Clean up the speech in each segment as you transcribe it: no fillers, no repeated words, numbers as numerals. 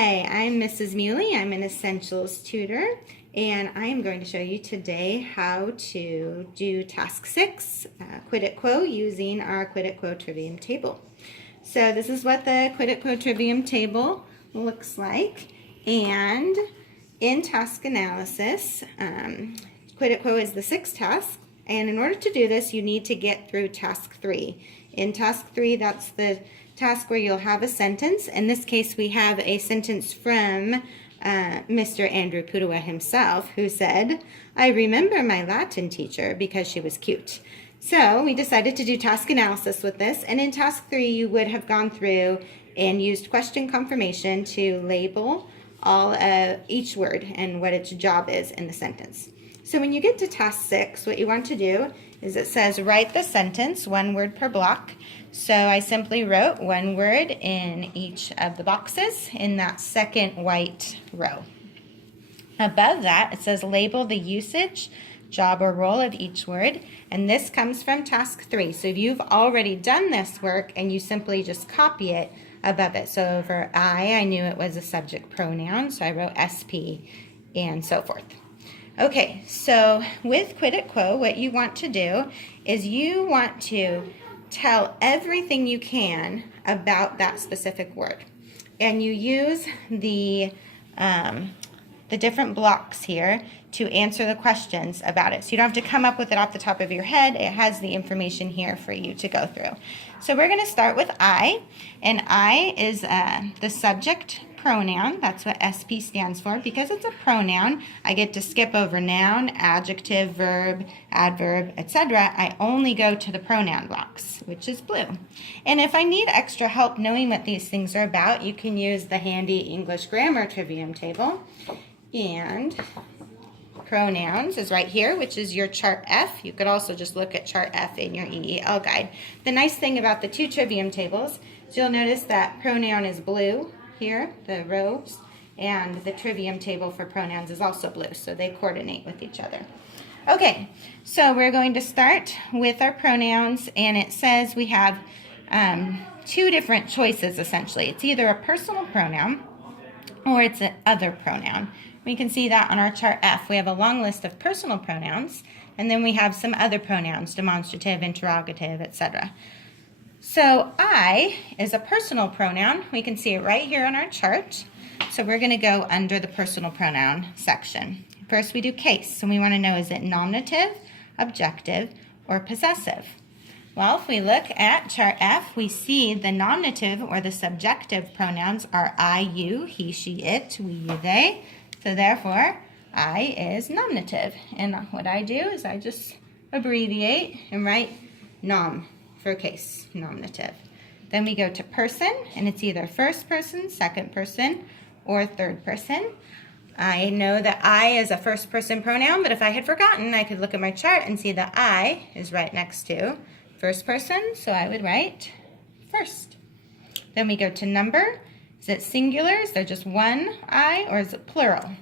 Hi, I'm Mrs. Muhly. I'm an Essentials tutor, and I am going to show you today how to do Task 6, Quid et Quo, using our Quid et Quo Trivium table. So this is what the Quid et Quo Trivium table looks like, and in task analysis, Quid et Quo is the sixth task, and in order to do this, you need to get through Task 3. In Task 3, that's the task where you'll have a sentence. In this case, we have a sentence from Mr. Andrew Pudawa himself, who said, "I remember my Latin teacher because she was cute." So we decided to do task analysis with this, and in Task 3, you would have gone through and used question confirmation to label each word and what its job is in the sentence. So when you get to Task 6, what you want to do is it says write the sentence, one word per block. So I simply wrote one word in each of the boxes in that second white row. Above that, it says label the usage, job, or role of each word, and this comes from Task 3. So if you've already done this work and you simply just copy it above it. So for I knew it was a subject pronoun, so I wrote SP and so forth. Okay, so with Quid et Quo, what you want to do is you want to tell everything you can about that specific word. And you use the different blocks here to answer the questions about it. So you don't have to come up with it off the top of your head. It has the information here for you to go through. So we're going to start with I, and I is the subject pronoun. That's what SP stands for. Because it's a pronoun, I get to skip over noun, adjective, verb, adverb, etc. I only go to the pronoun blocks, which is blue. And if I need extra help knowing what these things are about, you can use the handy English grammar trivium table. And pronouns is right here, which is your chart F. You could also just look at chart F in your EEL guide. The nice thing about the two trivium tables is you'll notice that pronoun is blue here, the rows, and the trivium table for pronouns is also blue, so they coordinate with each other. Okay, so we're going to start with our pronouns, and it says we have two different choices, essentially. It's either a personal pronoun or it's an other pronoun. We can see that on our chart F. We have a long list of personal pronouns, and then we have some other pronouns, demonstrative, interrogative, etc. So I is a personal pronoun. We can see it right here on our chart. So we're going to go under the personal pronoun section. First we do case. So we want to know, is it nominative, objective, or possessive? Well, if we look at chart F, we see the nominative or the subjective pronouns are I, you, he, she, it, we, you, they. So therefore, I is nominative. And what I do is I just abbreviate and write nom for case, nominative. Then we go to person, and it's either first person, second person, or third person. I know that I is a first person pronoun, but if I had forgotten, I could look at my chart and see that I is right next to first person, so I would write first. Then we go to number. Is it singular? Is there just one I, or is it plural?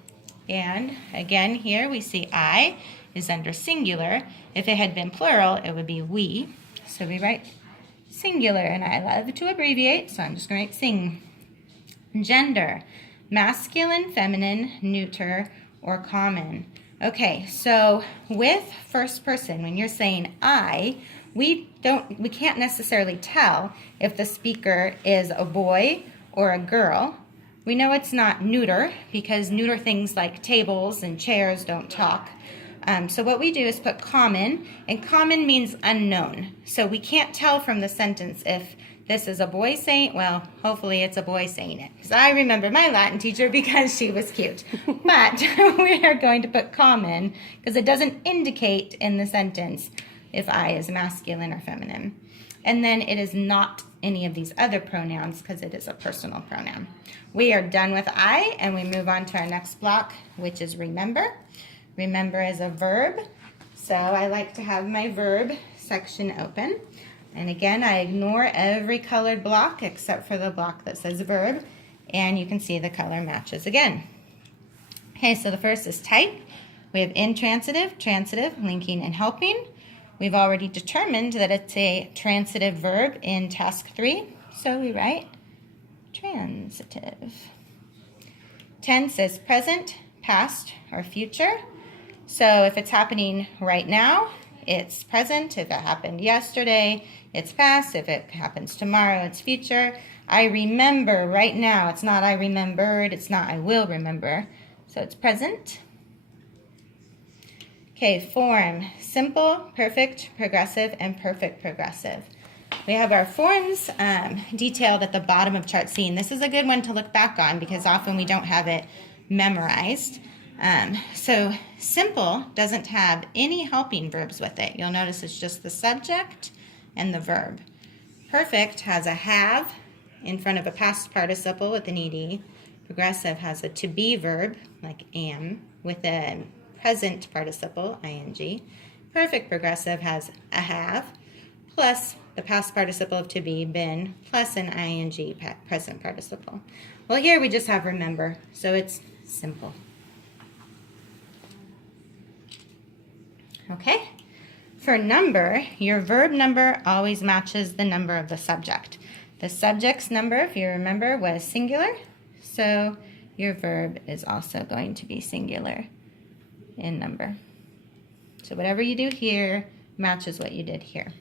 And again, here we see I is under singular. If it had been plural, it would be we. So we write singular, and I love to abbreviate, so I'm just going to write sing. Gender, masculine, feminine, neuter, or common. Okay, so with first person, when you're saying I, we can't necessarily tell if the speaker is a boy or a girl. We know it's not neuter because neuter things like tables and chairs don't talk. So what we do is put common, and common means unknown. So we can't tell from the sentence if this is a boy saying, well, hopefully it's a boy saying it. Because I remember my Latin teacher because she was cute. But we are going to put common because it doesn't indicate in the sentence if I is masculine or feminine. And then it is not any of these other pronouns because it is a personal pronoun. We are done with I, and we move on to our next block, which is remember. Remember is a verb, so I like to have my verb section open. And again, I ignore every colored block except for the block that says verb, and you can see the color matches again. Okay, so the first is type. We have intransitive, transitive, linking, and helping. We've already determined that it's a transitive verb in task 3, so we write transitive. tense is present, past, or future. So if it's happening right now, it's present. If it happened yesterday, it's past. If it happens tomorrow, it's future. I remember right now. It's not I remembered. It's not I will remember. So it's present. Okay, form. Simple, perfect, progressive, and perfect progressive. We have our forms detailed at the bottom of chart C. And this is a good one to look back on because often we don't have it memorized. So simple doesn't have any helping verbs with it. You'll notice it's just the subject and the verb. Perfect has a have in front of a past participle with an ed. Progressive has a to be verb like am with a present participle ing. Perfect progressive has a have plus the past participle of to be, been, plus an ing present participle. Well, here we just have remember, so it's simple. Okay, for number, your verb number always matches the number of the subject. The subject's number, if you remember, was singular, so your verb is also going to be singular in number. So whatever you do here matches what you did here.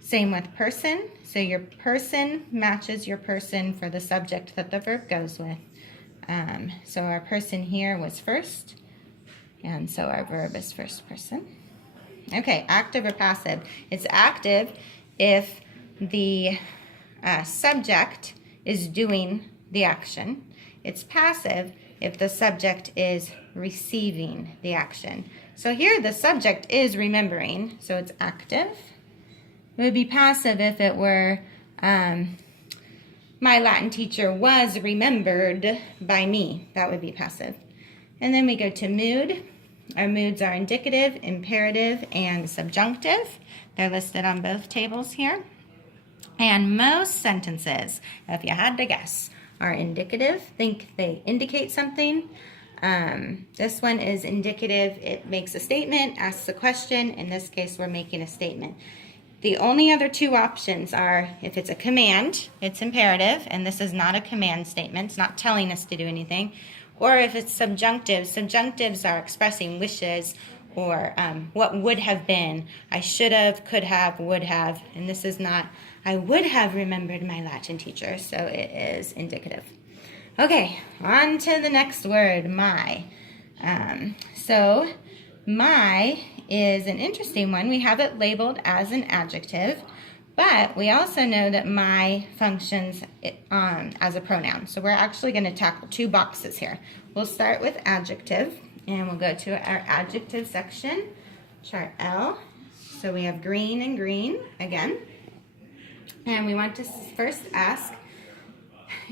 Same with person, so your person matches your person for the subject that the verb goes with. So our person here was first, and so our verb is first person. Okay, active or passive. It's active if the subject is doing the action. It's passive if the subject is receiving the action. So here the subject is remembering, so it's active. It would be passive if it were my Latin teacher was remembered by me. That would be passive. And then we go to mood. Our moods are indicative, imperative, and subjunctive. They're listed on both tables here. And most sentences, if you had to guess, are indicative. Think they indicate something. This one is indicative. It makes a statement, asks a question. In this case, we're making a statement. The only other two options are if it's a command, it's imperative, and this is not a command statement. It's not telling us to do anything. Or if it's subjunctive, subjunctives are expressing wishes or what would have been. I should have, could have, would have, and this is not, I would have remembered my Latin teacher, so it is indicative. Okay, on to the next word, my. So my is an interesting one. We have it labeled as an adjective, but we also know that my functions as a pronoun. So we're actually going to tackle two boxes here. We'll start with adjective, and we'll go to our adjective section, chart L. So we have green and green again. And we want to first ask,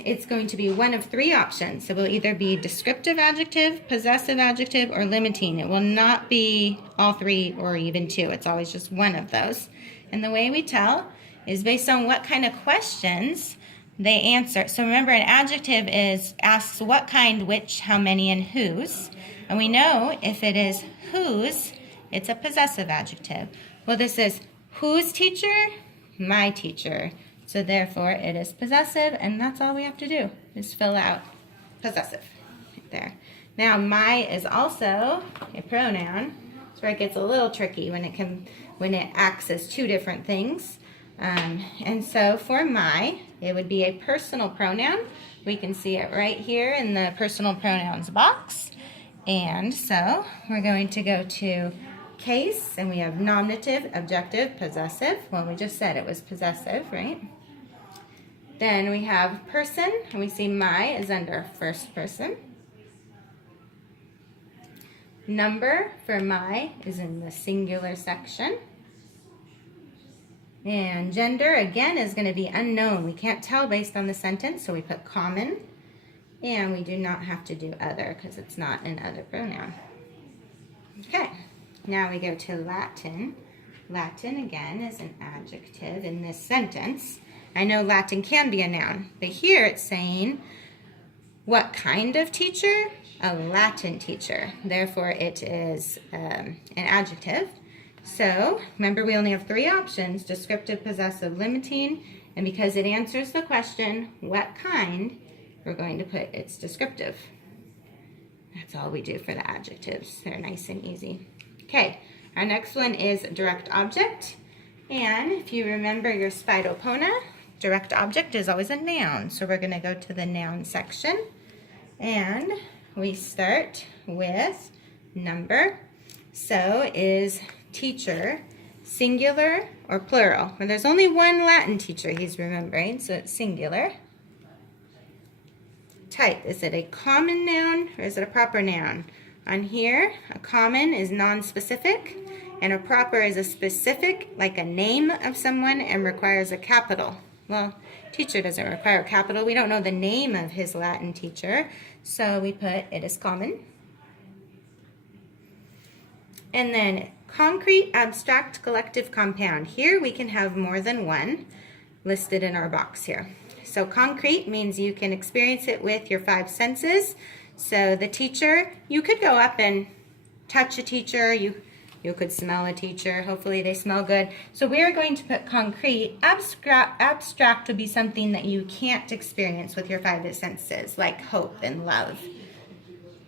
it's going to be one of three options. So it will either be descriptive adjective, possessive adjective, or limiting. It will not be all three or even two. It's always just one of those. And the way we tell is based on what kind of questions they answer. So remember, an adjective asks what kind, which, how many, and whose. And we know if it is whose, it's a possessive adjective. Well, this is whose teacher? My teacher. So therefore, it is possessive, and that's all we have to do is fill out possessive right there. Now, my is also a pronoun. That's where it gets a little tricky when it acts as two different things. And so for my, it would be a personal pronoun. We can see it right here in the personal pronouns box. And so we're going to go to case, and we have nominative, objective, possessive. Well, we just said it was possessive, right? Then we have person, and we see my is under first person. Number for my is in the singular section. And gender, again, is going to be unknown. We can't tell based on the sentence, so we put common. And we do not have to do other because it's not an other pronoun. Okay, now we go to Latin. Latin, again, is an adjective in this sentence. I know Latin can be a noun, but here it's saying what kind of teacher? A Latin teacher. Therefore, it is an adjective. So, remember we only have three options, descriptive, possessive, limiting, and because it answers the question, what kind, we're going to put it's descriptive. That's all we do for the adjectives. They're nice and easy. Okay, our next one is direct object. And if you remember your Spidopona, direct object is always a noun. So we're going to go to the noun section. And we start with number. So is teacher singular or plural? Well, there's only one Latin teacher he's remembering, so it's singular. Type, is it a common noun or is it a proper noun? On here, a common is non-specific and a proper is a specific, like a name of someone, and requires a capital. Well, teacher doesn't require a capital. We don't know the name of his Latin teacher, so we put it is common. And then concrete, abstract, collective, compound. Here we can have more than one listed in our box here. So concrete means you can experience it with your 5 senses. So the teacher, you could go up and touch a teacher, you could smell a teacher, hopefully they smell good. So we're going to put concrete. Abstract would be something that you can't experience with your 5 senses, like hope and love.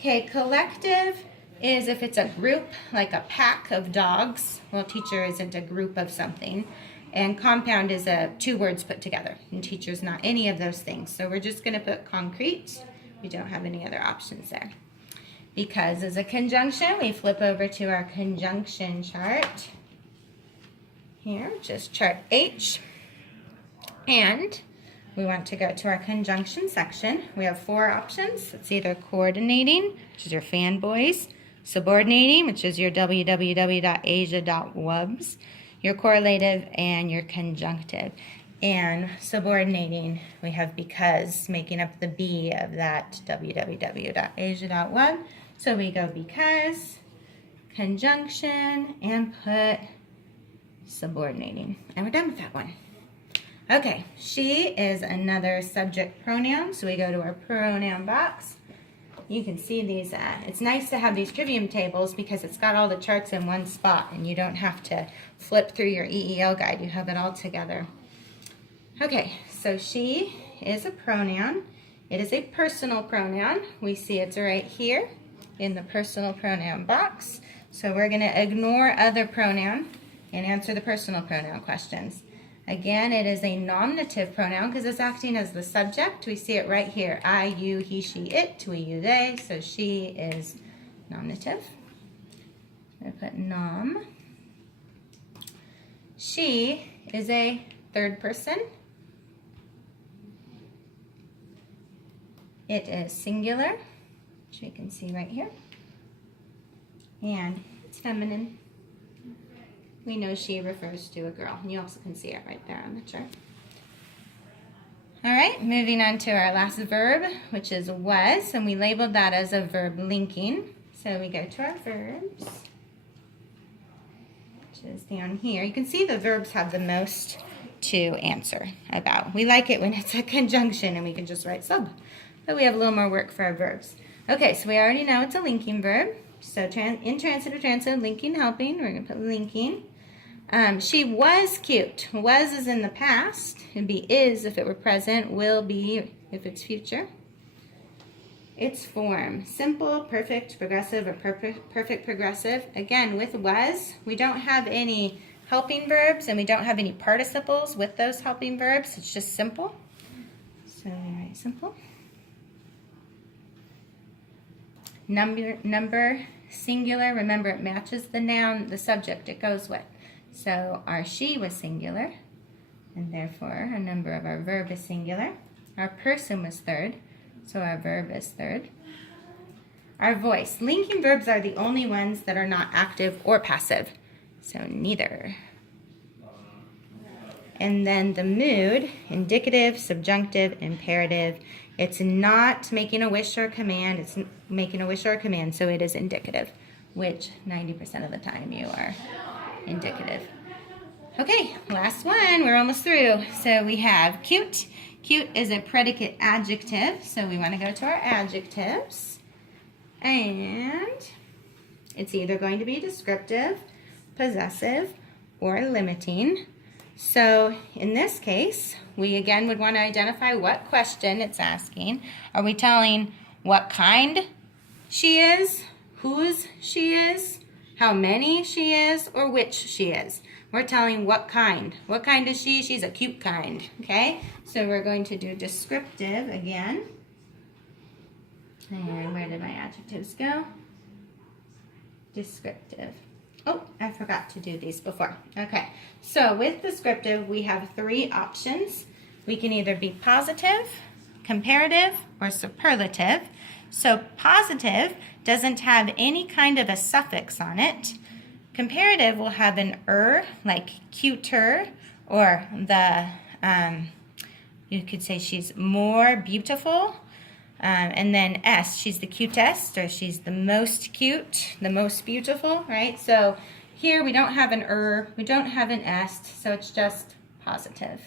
Okay, collective is if it's a group, like a pack of dogs. Well, teacher isn't a group of something. And compound is 2 words put together. And teacher's not any of those things. So we're just going to put concrete. We don't have any other options there. Because as a conjunction, we flip over to our conjunction chart. Here, which is chart H. And we want to go to our conjunction section. We have 4 options. It's either coordinating, which is your fanboys, subordinating, which is your www.asia.wubs, your correlative, and your conjunctive. And subordinating, we have because, making up the B of that www.asia.wub. So we go because, conjunction, and put subordinating. And we're done with that one. Okay, she is another subject pronoun. So we go to our pronoun box. You can see these. It's nice to have these trivium tables because it's got all the charts in one spot and you don't have to flip through your EEL guide. You have it all together. Okay, so she is a pronoun. It is a personal pronoun. We see it's right here in the personal pronoun box. So we're going to ignore other pronoun and answer the personal pronoun questions. Again, it is a nominative pronoun because it's acting as the subject. We see it right here. I, you, he, she, it, we, you, they. So she is nominative. I'm going to put nom. She is a third person. It is singular, which we can see right here. And it's feminine. We know she refers to a girl. And you also can see it right there on the chart. All right, moving on to our last verb, which is was. And we labeled that as a verb linking. So we go to our verbs, which is down here. You can see the verbs have the most to answer about. We like it when it's a conjunction and we can just write sub. But we have a little more work for our verbs. Okay, so we already know it's a linking verb. So intransitive, transitive, linking, helping. We're going to put linking. She was cute. Was is in the past. It'd be is if it were present. Will be if it's future. Its form. Simple, perfect, progressive, or perfect progressive. Again, with was, we don't have any helping verbs and we don't have any participles with those helping verbs. It's just simple. So we write simple. Number, singular. Remember, it matches the noun, the subject it goes with. So our she was singular, and therefore our number of our verb is singular. Our person was third, so our verb is third. Our voice. Linking verbs are the only ones that are not active or passive, so neither. And then the mood, indicative, subjunctive, imperative. It's not making a wish or a command. It's making a wish or a command, so it is indicative, which 90% of the time you are indicative. Okay, last one. We're almost through. So we have cute. Cute is a predicate adjective, so we want to go to our adjectives. And it's either going to be descriptive, possessive, or limiting. So in this case, we again would want to identify what question it's asking. Are we telling what kind she is, whose she is, how many she is, or which she is? We're telling what kind. What kind is she? She's a cute kind, okay? So we're going to do descriptive again. And where did my adjectives go? Descriptive. Oh, I forgot to do these before. Okay, so with descriptive, we have three options. We can either be positive, comparative, or superlative. So positive doesn't have any kind of a suffix on it. Comparative will have an like cuter, or you could say she's more beautiful. And then S, she's the cutest, or she's the most cute, the most beautiful, right? So here we don't have an we don't have an S, so it's just positive.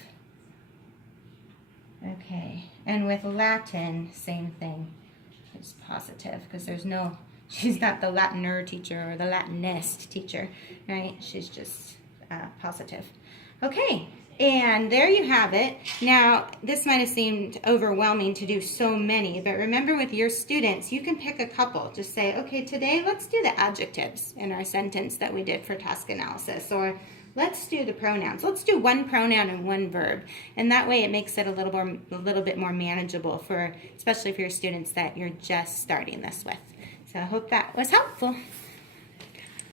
Okay, and with Latin, same thing. It's positive, because she's not the Latiner teacher or the Latinist teacher, right? She's just positive. Okay. And there you have it. Now, this might have seemed overwhelming to do so many, but remember with your students, you can pick a couple. Just say, okay, today let's do the adjectives in our sentence that we did for task analysis, or let's do the pronouns. Let's do one pronoun and one verb. And that way it makes it a little bit more manageable especially for your students that you're just starting this with. So I hope that was helpful.